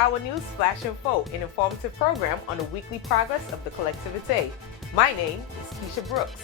our news Flash Info, an informative program on the weekly progress of the collectivité. My name is Keisha Brooks.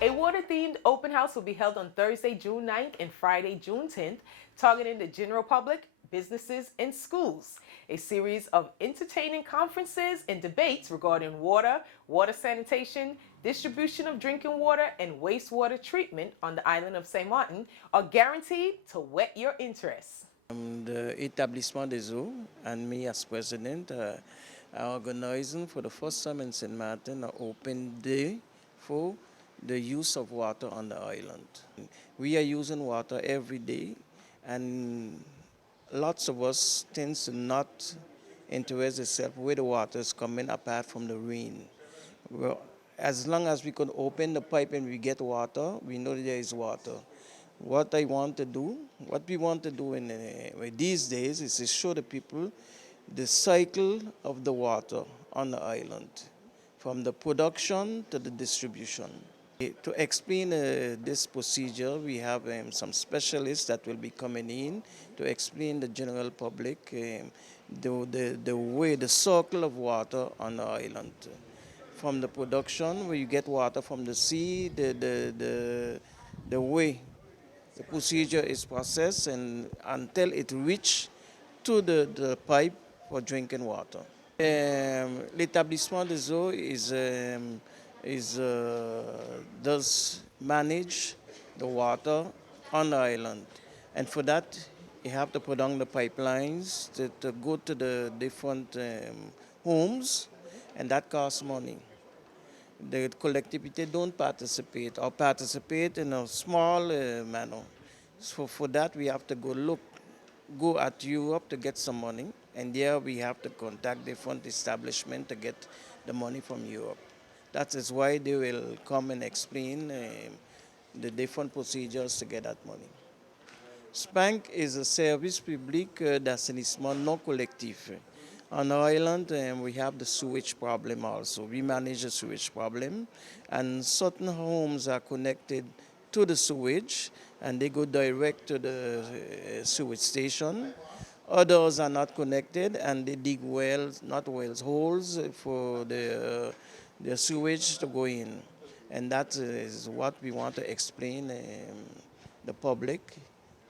A water-themed open house will be held on Thursday, June 9th and Friday, June 10th, targeting the general public, businesses, and schools. A series of entertaining conferences and debates regarding water, water sanitation, distribution of drinking water, and wastewater treatment on the island of St. Martin are guaranteed to whet your interest. The Établissement des Eaux and me as president are organizing for the first time in St. Martin an open day for the use of water on the island. We are using water every day, and lots of us tend to not interest themselves where the water is coming apart from the rain. Well, as long as we could open the pipe and we get water, we know there is water. What we want to do in these days is to show the people the cycle of the water on the island, from the production to the distribution. To explain this procedure, we have some specialists that will be coming in to explain the general public the way, the cycle of water on the island. From the production, where you get water from the sea, the way the procedure is processed and until it reaches to the pipe for drinking water. L'établissement des eaux does manage the water on the island, and for that you have to put on the pipelines to go to the different homes, and that costs money. The collectivity don't participate or participate in a small manner. So for that we have to go at Europe to get some money, and there we have to contact different establishments to get the money from Europe. That is why they will come and explain the different procedures to get that money. SPANC is a service public d'assainissement non collectif. On the island, we have the sewage problem also. We manage the sewage problem, and certain homes are connected to the sewage, and they go direct to the sewage station. Others are not connected, and they dig wells, not wells, holes for the sewage to go in. And that is what we want to explain the public,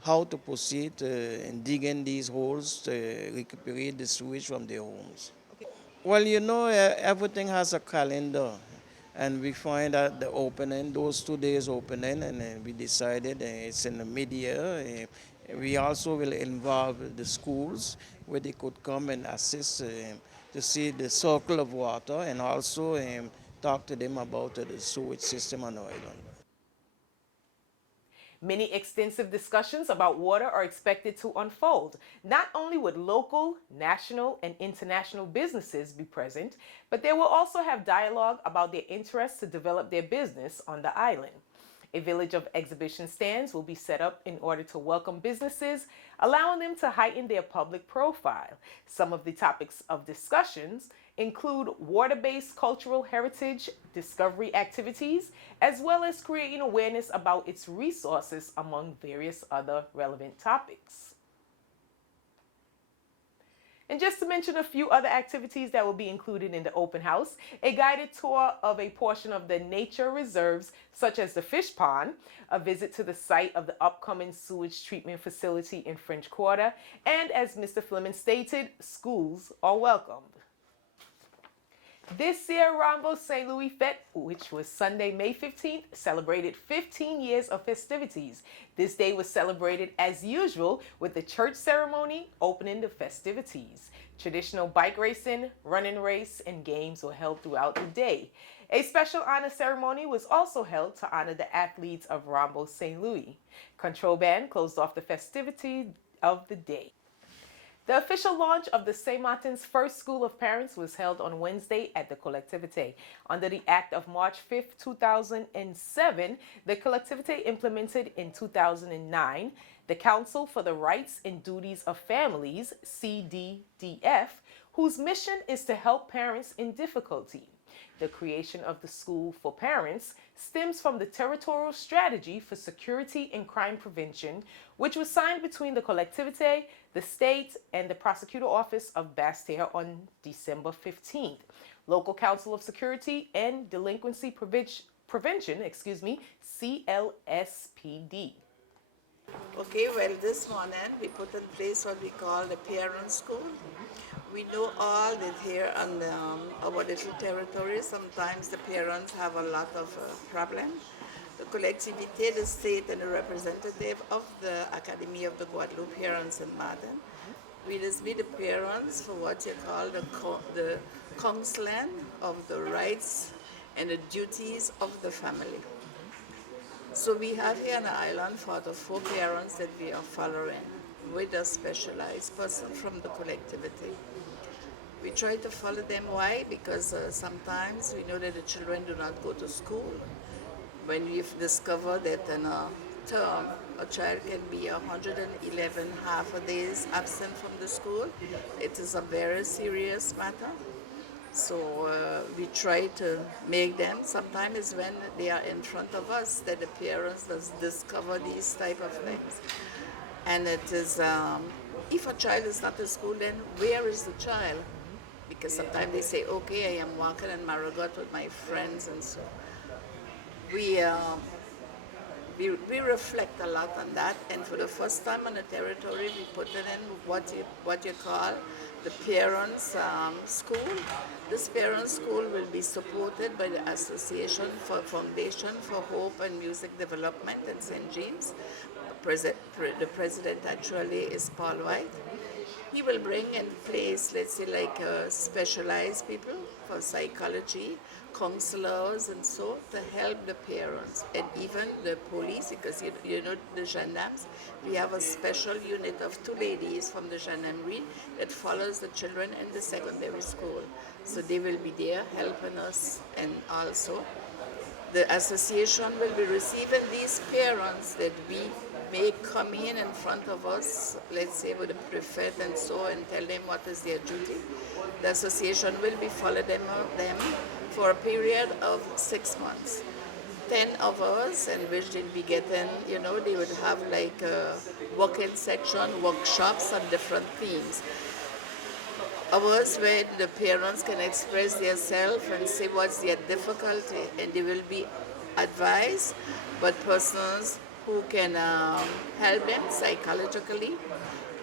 how to proceed in digging these holes to recuperate the sewage from their homes. Okay. Well, you know, everything has a calendar, and we find out the opening, those 2 days opening, and we decided it's in the mid-year. We also will involve the schools where they could come and assist to see the circle of water, and also talk to them about the sewage system on the island. Many extensive discussions about water are expected to unfold. Not only would local, national, and international businesses be present, but they will also have dialogue about their interests to develop their business on the island. A village of exhibition stands will be set up in order to welcome businesses, allowing them to heighten their public profile. Some of the topics of discussions include water-based cultural heritage discovery activities, as well as creating awareness about its resources, among various other relevant topics. And just to mention a few other activities that will be included in the open house, a guided tour of a portion of the nature reserves, such as the fish pond, a visit to the site of the upcoming sewage treatment facility in French Quarter, and as Mr. Fleming stated, schools are welcomed. This year, Rambo St. Louis Fête, which was Sunday, May 15th, celebrated 15 years of festivities. This day was celebrated as usual with the church ceremony opening the festivities. Traditional bike racing, running race, and games were held throughout the day. A special honor ceremony was also held to honor the athletes of Rambo St. Louis. Control band closed off the festivity of the day. The official launch of the St. Martin's first School of Parents was held on Wednesday at the Collectivité. Under the Act of March 5, 2007, the Collectivité implemented in 2009 the Council for the Rights and Duties of Families, CDDF, whose mission is to help parents in difficulty. The creation of the School for Parents stems from the Territorial Strategy for Security and Crime Prevention, which was signed between the Collectivité, the state, and the Prosecutor Office of Basse-Terre on December 15th. Local Council of Security and Delinquency Prevention, CLSPD. Okay, well, this morning we put in place what we call the parent school. We know all that here on our little territory, sometimes the parents have a lot of problems. The collectivité, the state, and the representative of the Academy of the Guadeloupe here in St. Martin, we just meet the parents for what you call the counseling of the rights and the duties of the family. So we have here on the island 4 parents that we are following with a specialized person from the collectivity. We try to follow them. Why? Because sometimes we know that the children do not go to school. When we've discovered that in a term, a child can be 111 half a days absent from the school, it is a very serious matter. So we try to make them, sometimes when they are in front of us, that the parents does discover these type of things. And it is, if a child is not in school, then where is the child? Because sometimes they say, okay, I am walking in Marigot with my friends, and so we reflect a lot on that, and for the first time on the territory, we put it in what you call the parents' school. This parents' school will be supported by the Association for Foundation for Hope and Music Development in St. James. The president actually is Paul White. He will bring in place, let's say, like specialized people for psychology, counselors, and so to help the parents and even the police, because you know the gendarmes. We have a special unit of 2 ladies from the gendarmerie that follows the children in the secondary school. So they will be there helping us, and also the association will be receiving these parents that we may come in front of us, let's say with the prefect and so, and tell them what is their duty. The association will be following them for a period of 6 months. 10 of us, in which they'll be getting, they would have like a working section, workshops on different themes. Hours where the parents can express themselves and say what's their difficulty, and they will be advised by persons who can help them psychologically.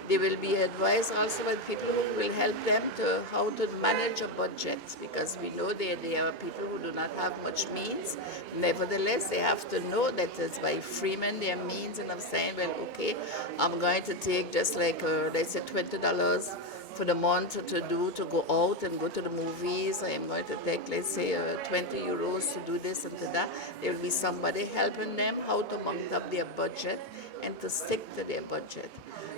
They will be advised also by people who will help them to how to manage a budget, because we know that there are people who do not have much means. Nevertheless, they have to know that it's by freeing their means and of saying, well, okay, I'm going to take just like, let's say $20 for the month to go out and go to the movies. I am going to take, let's say, 20 euros to do this and to that. There will be somebody helping them how to mount up their budget and to stick to their budget.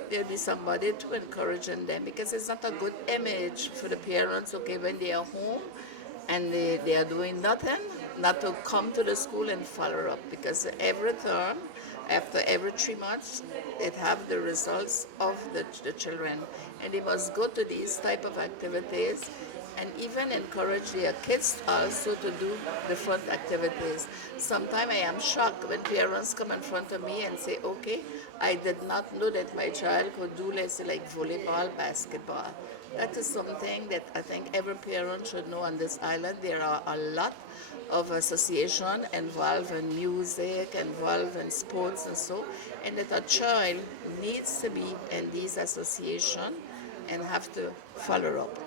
There will be somebody to encouraging them, because it's not a good image for the parents, okay, when they are home and they are doing nothing, not to come to the school and follow up, because every term, after every 3 months, it have the results of the children, and they must go to these type of activities and even encourage their kids also to do different activities. Sometimes I am shocked when parents come in front of me and say, okay, I did not know that my child could do, let's say, like volleyball, basketball. That is something that I think every parent should know on this island. There are a lot of associations involved in music, involved in sports and so, and that a child needs to be in these associations and have to follow up.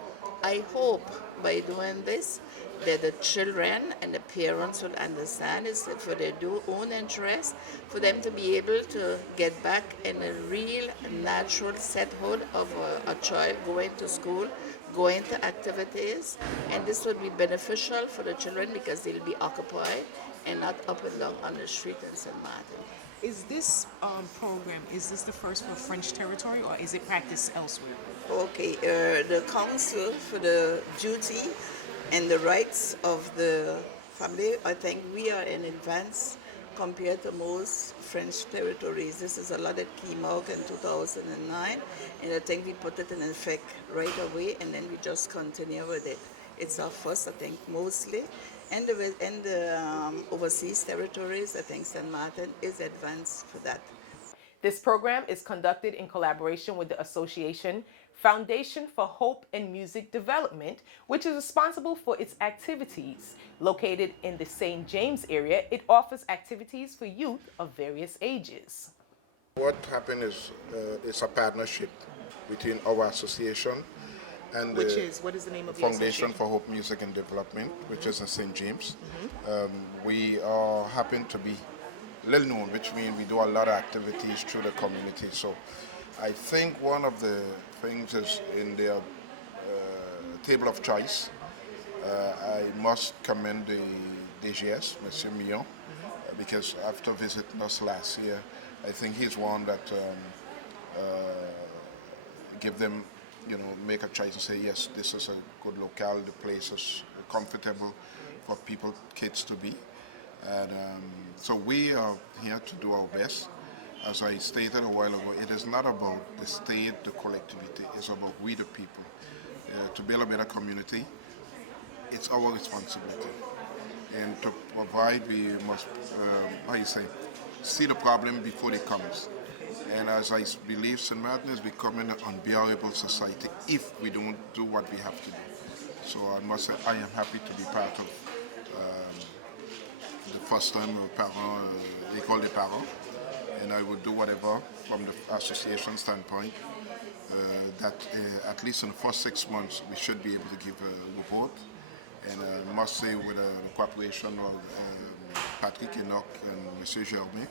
I hope by doing this that the children and the parents will understand is that for their own interest, for them to be able to get back in a real natural sethood of a child going to school, going to activities, and this would be beneficial for the children because they'll be occupied and not up and down on the street in St. Martin. Is this program, is this the first for French territory, or is it practiced elsewhere? Okay, the Council for the Duty and the Rights of the Family, I think we are in advance compared to most French territories. This is a law that came out in 2009, and I think we put it in effect right away, and then we just continue with it. It's our first, I think, mostly. And the overseas territories, I think St. Martin is advanced for that. This program is conducted in collaboration with the association Foundation for Hope and Music Development, which is responsible for its activities. Located in the St. James area, it offers activities for youth of various ages. What happened is it's a partnership between our association and What the is the name of the Foundation association? for Hope Music and Development, which is in St. James. Mm-hmm. We happen to be little known, which means we do a lot of activities through the community. So I think one of the things is in their table of choice. I must commend the DGS, Monsieur Millon, because after visiting us last year, I think he's one that give them, make a choice and say, yes, this is a good locale, the place is comfortable for people, kids to be. And so we are here to do our best. As I stated a while ago, it is not about the state, the collectivity, it's about we the people. To build a better community, it's our responsibility. And to provide, we must, see the problem before it comes. And as I believe, St. Martin is becoming an unbearable society if we don't do what we have to do. So I must say, I am happy to be part of the first time École des Parents, and I will do whatever from the association standpoint that at least in the first 6 months we should be able to give a report. And I must say with the cooperation of Patrick Enoch and Monsieur Germain,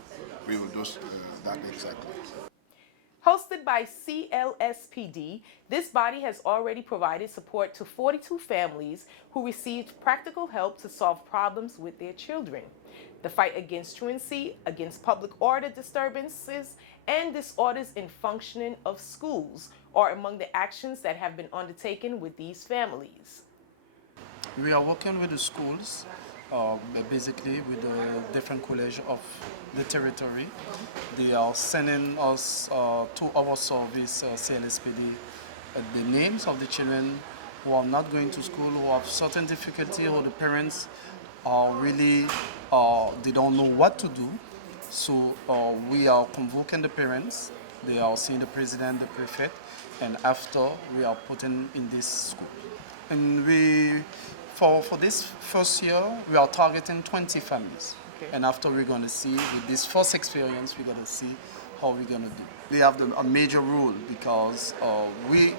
we will do that exactly. Hosted by CLSPD, this body has already provided support to 42 families who received practical help to solve problems with their children. The fight against truancy, against public order disturbances, and disorders in functioning of schools are among the actions that have been undertaken with these families. We are working with the schools, basically with the different colleges of the territory. They are sending us to our service, CLSPD, the names of the children who are not going to school, who have certain difficulty, or the parents are really, they don't know what to do. So we are convoking the parents, they are seeing the president, the prefect, and after we are putting in this school. And for this first year, we are targeting 20 families. Okay. And after we're going to see, with this first experience, we're going to see how we're going to do. They have a major role because we,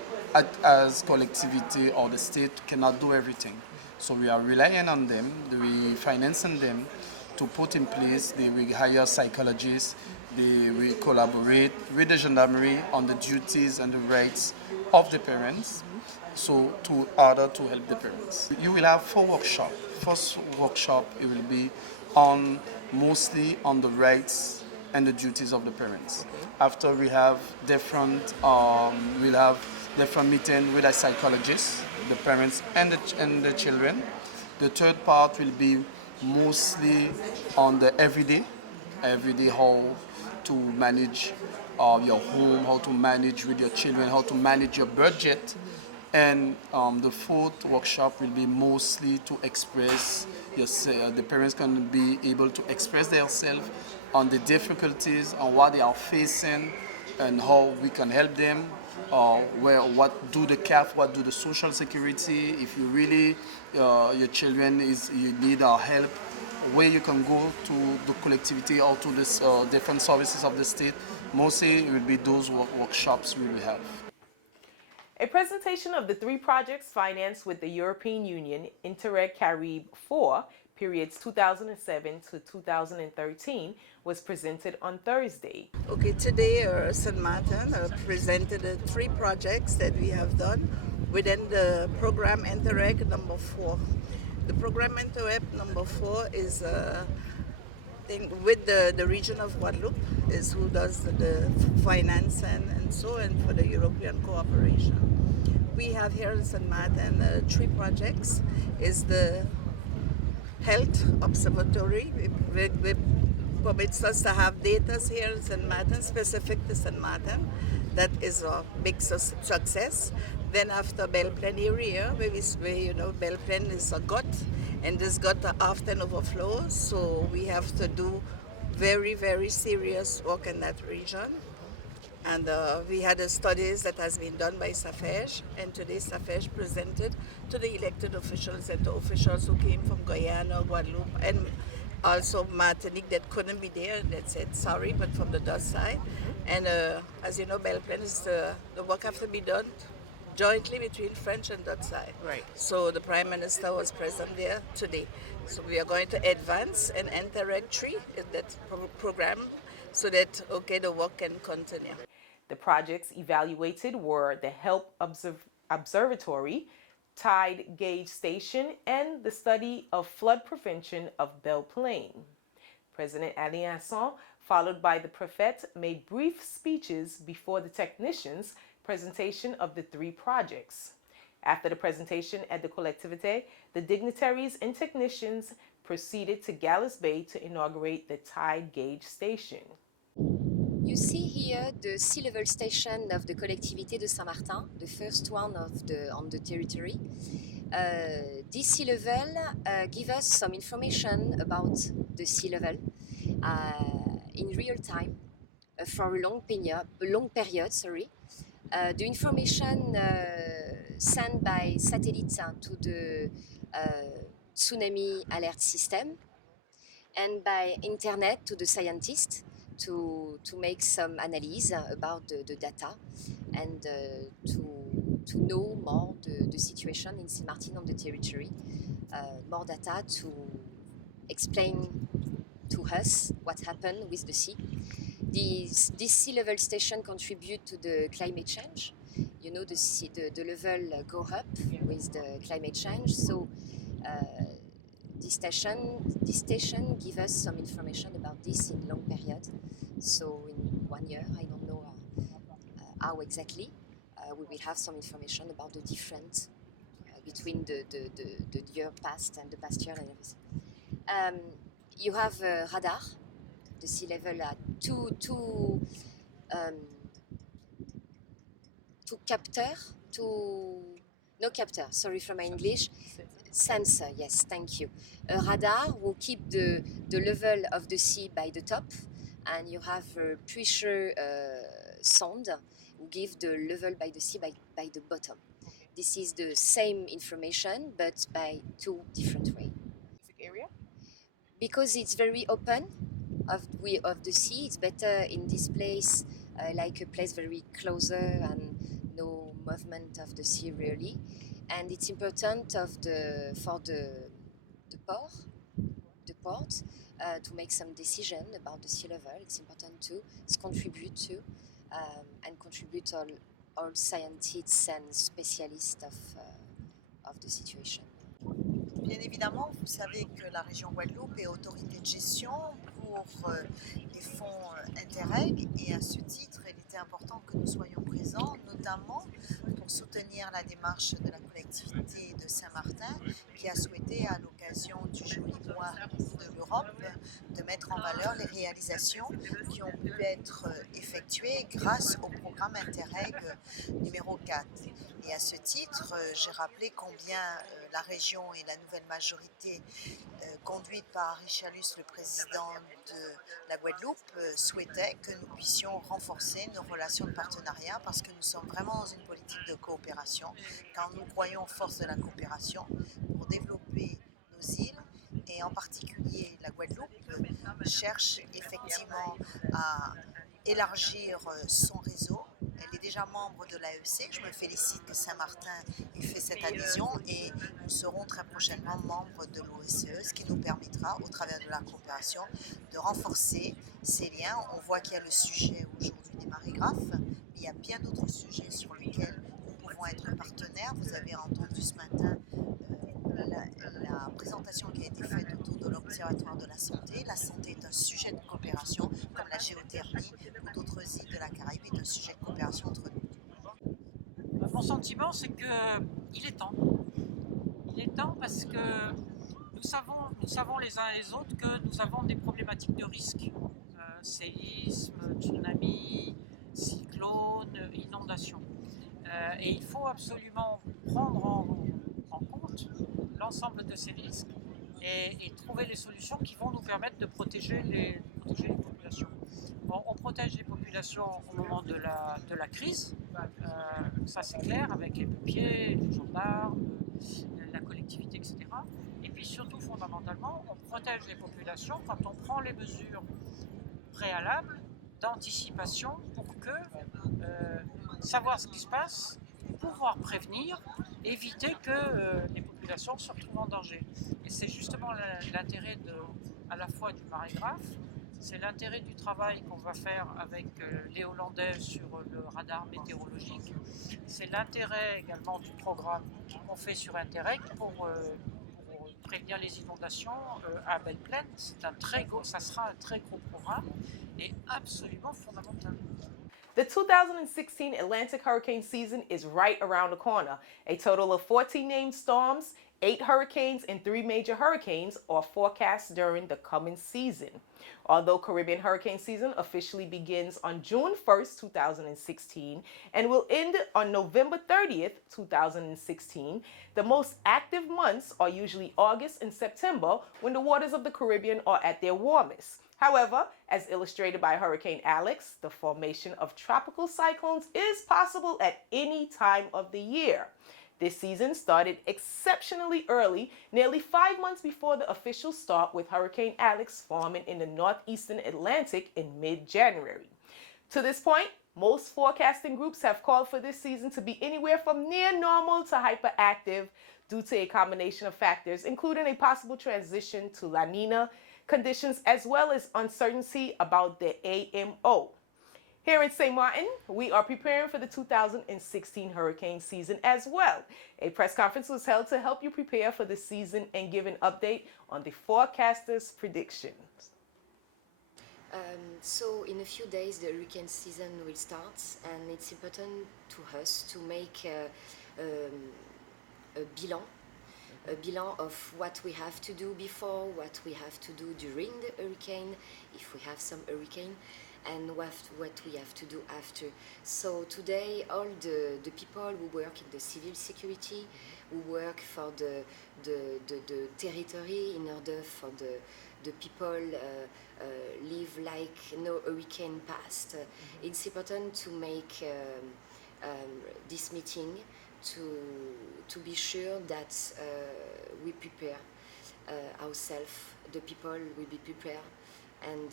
as collectivity or the state, cannot do everything. So we are relying on them, we financing them to put in place, we hire psychologists, we collaborate with the gendarmerie on the duties and the rights of the parents. So to order to help the parents. You will have 4 workshops. First workshop, it will be mostly on the rights and the duties of the parents. Okay. After we have different meetings with a psychologist, the parents and the children. The third part will be mostly on the everyday how to manage your home, how to manage with your children, how to manage your budget. And the fourth workshop will be mostly to express the parents can be able to express themselves on the difficulties, on what they are facing, and how we can help them. What do the CAF, what do the social security, if you really, your children you need our help, where you can go to the collectivity or to this different services of the state. Mostly it will be those workshops we will have. A presentation of the 3 projects financed with the European Union, Interreg Carib 4, periods 2007 to 2013, was presented on Thursday. Okay, today St. Martin presented the 3 projects that we have done within the program Interreg number 4. The program Interreg number 4 is with the region of Guadeloupe, is who does the finance and so on for the European cooperation. We have here in St. Martin 3 projects. Is the Health Observatory. It permits us to have data here in St. Martin, specific to St. Martin. that is a big success. Then after Belle Plaine area, where Belle Plaine is a gut, and this gut often overflows, so we have to do very, very serious work in that region. And we had studies that has been done by SAFEJ, and today SAFEJ presented to the elected officials and to officials who came from Guyana, Guadeloupe, and also Martinique that couldn't be there, that said sorry, but from the Dutch side. And as you know, Belle Plaine is the work have to be done jointly between French and Dutch side. Right. So the Prime Minister was present there today. So we are going to advance and Interreg 3 in that program so that, the work can continue. The projects evaluated were the HELP Observatory, Tide Gauge Station, and the study of flood prevention of Belle Plaine. President Alain Asson, followed by the prefect, made brief speeches before the technicians' presentation of the 3 projects. After the presentation at the Collectivité, the dignitaries and technicians proceeded to Galles Bay to inaugurate the Tide Gauge Station. You see here the sea level station of the Collectivité de Saint-Martin, the first one on the territory. This sea level gives us some information about the sea level in real time for a long period. The information sent by satellite to the tsunami alert system and by internet to the scientists to make some analysis about the data and to know more the situation in Saint Martin on the territory, more data to explain to us what happened with the sea. This sea level station contribute to the climate change. You know, the level go up with the climate change. So this station gives us some information about this in long period. So in 1 year, I don't know how exactly, we will have some information about the difference between the year past and the past year and everything. You have a radar, the sea level at sorry for my English. Sensor, yes, thank you. A radar will keep the level of the sea by the top, and you have a pressure sound who give the level by the sea by the bottom. This is the same information, but by 2 different ways. Area? Because it's very open of the sea, it's better in this place, like a place very closer and no movement of the sea really. And it's important for the port to make some decision about the sea level. It's important to contribute to and contribute all scientists and specialists of the situation. Bien évidemment, vous savez que la région Guadeloupe est autorité de gestion pour les fonds Interreg et à ce titre, il était important que nous soyons présents, notamment pour soutenir la démarche de la collectivité de Saint-Martin qui a souhaité, à l'occasion du joli mois de l'Europe, de mettre en valeur les réalisations qui ont pu être effectuées grâce au programme Interreg numéro 4. Et à ce titre, j'ai rappelé combien la région et la nouvelle majorité conduite par Richalus, le président de la Guadeloupe, souhaitaient que nous puissions renforcer nos relations de partenariat parce que nous sommes vraiment dans une politique de coopération, car nous croyons aux forces de la coopération pour développer nos îles et en particulier la Guadeloupe cherche effectivement à élargir son réseau. Elle est déjà membre de l'AEC. Je me félicite que Saint-Martin ait fait cette adhésion et nous serons très prochainement membres de l'OSCE, ce qui nous permettra, au travers de la coopération, de renforcer ces liens. On voit qu'il y a le sujet aujourd'hui des marégraphes, mais il y a bien d'autres sujets sur lesquels nous pouvons être partenaires. Vous avez entendu ce matin la présentation qui a été faite autour de l'Observatoire de la santé. La santé est un sujet de coopération, comme la géothermie ou d'autres îles de la Caraïbe est un sujet de coopération entre nous. Mon sentiment, c'est qu'il est temps. Il est temps parce que nous savons les uns et les autres que nous avons des problématiques de risque. Séisme, tsunami, cyclone. cyclones, inondations. Et il faut absolument prendre en compte l'ensemble de ces risques et trouver les solutions qui vont nous permettre de protéger les populations. Bon, on protège les populations au moment de la crise, ça c'est clair, avec les pompiers, les gendarmes, la collectivité, etc. Et puis surtout, fondamentalement, on protège les populations quand on prend les mesures préalables d'anticipation pour que savoir ce qui se passe, pouvoir prévenir, éviter que les populations se retrouvent en danger. Et c'est justement l'intérêt à la fois du marégraphe, c'est l'intérêt du travail qu'on va faire avec les Hollandais sur le radar météorologique, c'est l'intérêt également du programme qu'on fait sur Interreg pour prévenir les inondations à Belle-Plaine. Ça sera un très gros programme et absolument fondamental. The 2016 Atlantic hurricane season is right around the corner. A total of 14 named storms, 8 hurricanes, and 3 major hurricanes are forecast during the coming season. Although Caribbean hurricane season officially begins on June 1st, 2016, and will end on November 30th, 2016, the most active months are usually August and September, when the waters of the Caribbean are at their warmest. However, as illustrated by Hurricane Alex, the formation of tropical cyclones is possible at any time of the year. This season started exceptionally early, nearly 5 months before the official start, with Hurricane Alex forming in the northeastern Atlantic in mid-January. To this point, most forecasting groups have called for this season to be anywhere from near normal to hyperactive due to a combination of factors, including a possible transition to La Nina conditions, as well as uncertainty about the AMO. Here in St. Martin, we are preparing for the 2016 hurricane season as well. A press conference was held to help you prepare for the season and give an update on the forecasters' predictions. So in a few days the hurricane season will start, and it's important to us to make a bilan of what we have to do before, what we have to do during the hurricane, if we have some hurricane, and what we have to do after. So today all the people who work in the civil security, who work for the territory in order for the people live like no hurricane passed. It's important to make this meeting to be sure that we prepare ourselves, the people will be prepared, and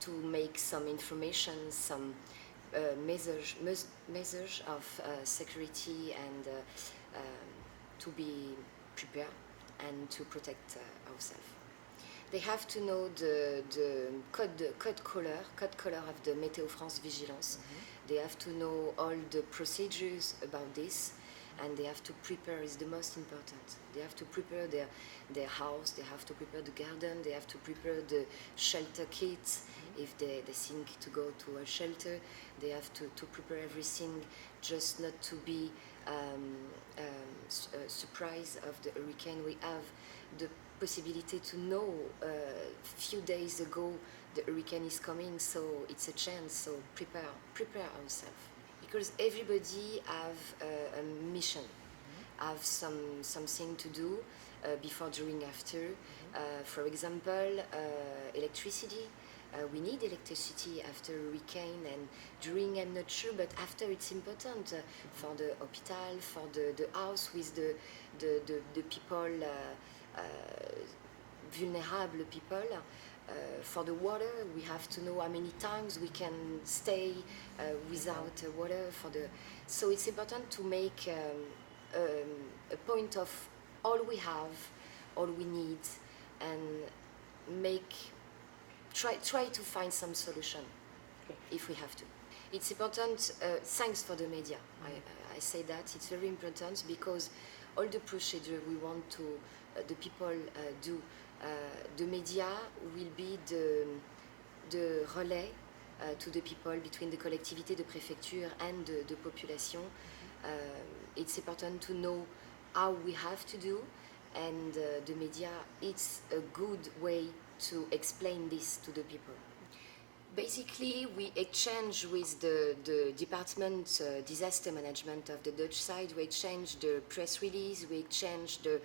to make some information, some measures of security, and to be prepared and to protect ourselves. They have to know the code color of the Météo France Vigilance. They have to know all the procedures about this, and they have to prepare, is the most important. They have to prepare their house, they have to prepare the garden, they have to prepare the shelter kits. If they think to go to a shelter, they have to prepare everything, just not to be surprised of the hurricane. We have the possibility to know few days ago the hurricane is coming, so it's a chance. So prepare ourselves, because everybody have a mission, have something to do before, during, after. For example, electricity. We need electricity after hurricane, and during I'm not sure, but after it's important for the hospital, for the house with the people, vulnerable people. For the water, we have to know how many times we can stay without water. So it's important to make a point of all we have, all we need, and try to find some solution if we have to. It's important. Thanks for the media. I say that it's very important, because all the procedure we want to the people do. The media will be the relay to the people between the collectivité, the préfecture, and the population. It's important to know how we have to do, and the media, it's a good way to explain this to the people. Basically, we exchange with the department disaster management of the Dutch side. We exchange the press release, we exchange the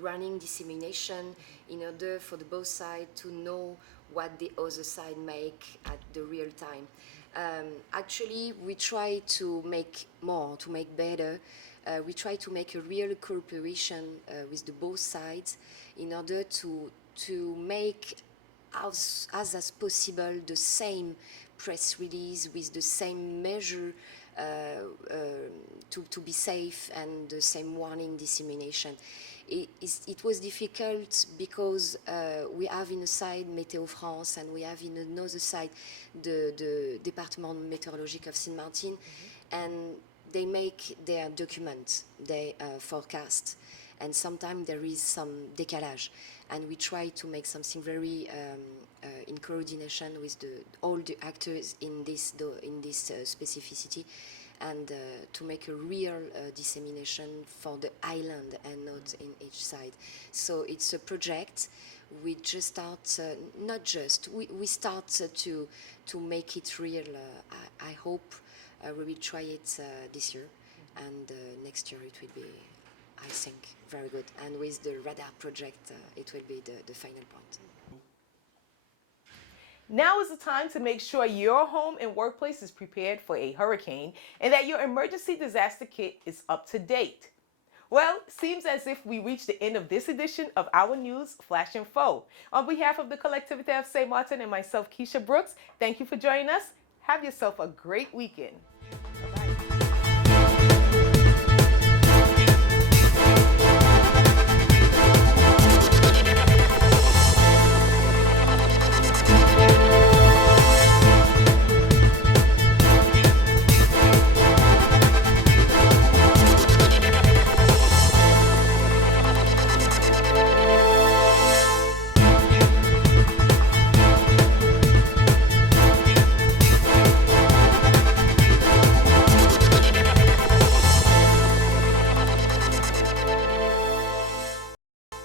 running dissemination in order for the both sides to know what the other side make at the real time. Actually, we try to make more, to make better. We try to make a real cooperation with the both sides in order to make as possible the same press release with the same measure to be safe and the same warning dissemination. It was difficult because we have in a side Météo France and we have in another side the Département Météorologique of Saint-Martin, and they make their documents, their forecast, and sometimes there is some décalage, and we try to make something very in coordination with all the actors in this specificity, and to make a real dissemination for the island and not in each side. So it's a project. We just start, we start to make it real. I hope we will try it this year, and next year it will be, I think, very good. And with the radar project, it will be the final point. Now is the time to make sure your home and workplace is prepared for a hurricane and that your emergency disaster kit is up to date. Well, seems as if we reached the end of this edition of Our News Flash Info. On behalf of the Collectivité of St. Martin and myself, Keisha Brooks, thank you for joining us. Have yourself a great weekend. Bye-bye.